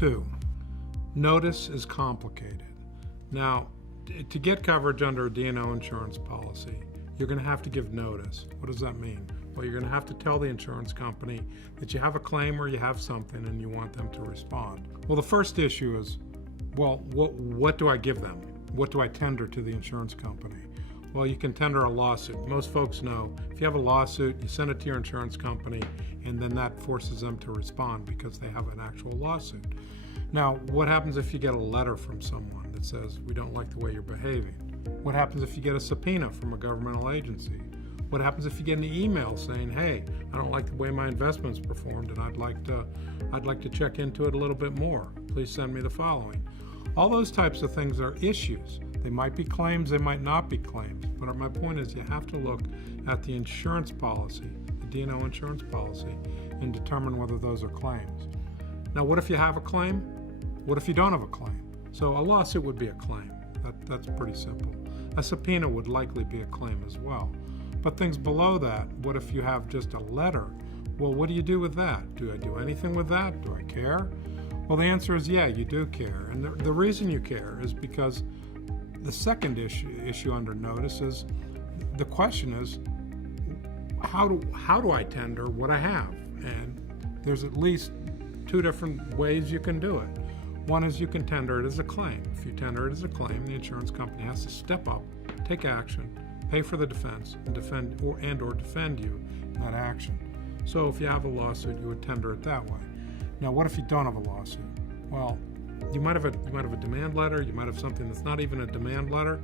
2, notice is complicated. Now, to get coverage under a D&O insurance policy, you're going to have to give notice. What does that mean? Well, you're going to have to tell the insurance company that you have a claim or you have something and you want them to respond. Well, the first issue is, well, what do I give them? What do I tender to the insurance company? Well, you can tender a lawsuit. Most folks know if you have a lawsuit, you send it to your insurance company, and then that forces them to respond because they have an actual lawsuit. Now, what happens if you get a letter from someone that says, we don't like the way you're behaving? What happens if you get a subpoena from a governmental agency? What happens if you get an email saying, hey, I don't like the way my investments performed and I'd like to check into it a little bit more. Please send me the following. All those types of things are issues. They might be claims, they might not be claims. But my point is you have to look at the insurance policy, the D&O insurance policy, and determine whether those are claims. Now, what if you have a claim? What if you don't have a claim? So a lawsuit would be a claim. That's pretty simple. A subpoena would likely be a claim as well. But things below that, what if you have just a letter? Well, what do you do with that? Do I do anything with that? Do I care? Well, the answer is yeah, you do care. And the reason you care is because the second issue under notice is, the question is, how do I tender what I have? And there's at least 2 different ways you can do it. One is you can tender it as a claim. If you tender it as a claim, the insurance company has to step up, take action, pay for the defense, and defend or defend you in that action. So if you have a lawsuit, you would tender it that way. Now, what if you don't have a lawsuit? Well, you might have a demand letter, you might have something that's not even a demand letter,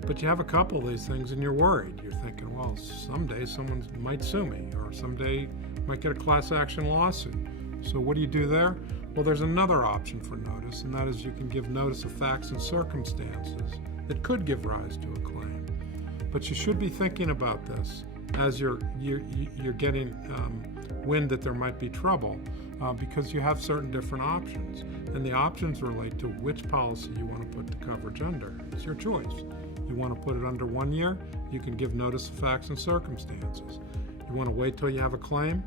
but you have a couple of these things and you're worried. You're thinking, well, someday someone might sue me, or someday I might get a class action lawsuit. So what do you do there? Well, there's another option for notice, and that is you can give notice of facts and circumstances that could give rise to a claim. But you should be thinking about this as you're getting wind that there might be trouble, because you have certain different options. And the options relate to which policy you want to put the coverage under. It's your choice. You want to put it under 1 year, you can give notice of facts and circumstances. You want to wait till you have a claim?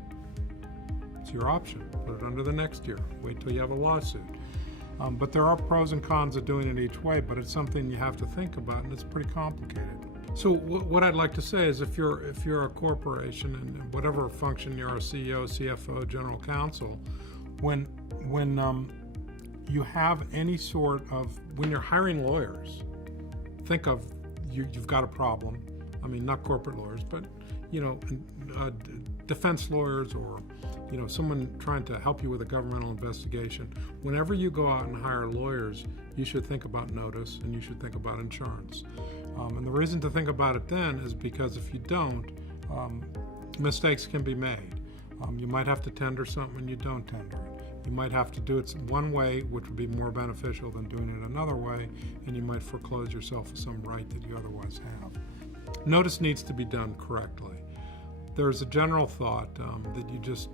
It's your option. Put it under the next year. Wait till you have a lawsuit. But there are pros and cons of doing it each way, but it's something you have to think about, and it's pretty complicated. So what I'd like to say is, if you're a corporation, and whatever function you're a CEO, CFO, general counsel, when you have any sort of, when you're hiring lawyers, think of you've got a problem. I mean, not corporate lawyers, but defense lawyers, or someone trying to help you with a governmental investigation. Whenever you go out and hire lawyers, you should think about notice and you should think about insurance. And the reason to think about it then is because if you don't, mistakes can be made. You might have to tender something and you don't tender it. You might have to do it one way, which would be more beneficial than doing it another way, and you might foreclose yourself of some right that you otherwise have. Notice needs to be done correctly. There's a general thought that you just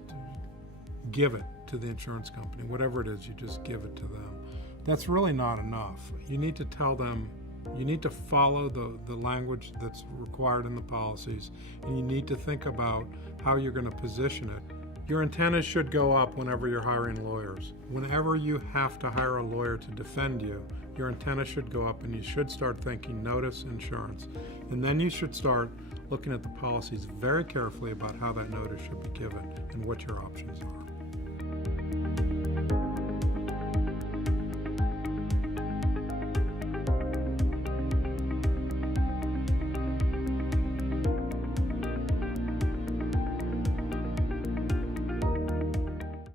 give it to the insurance company. Whatever it is, you just give it to them. That's really not enough. You need to tell them, you need to follow the language that's required in the policies, and you need to think about how you're going to position it. Your antennas should go up whenever you're hiring lawyers. Whenever you have to hire a lawyer to defend you, your antenna should go up and you should start thinking notice, insurance. And then you should start looking at the policies very carefully about how that notice should be given and what your options are.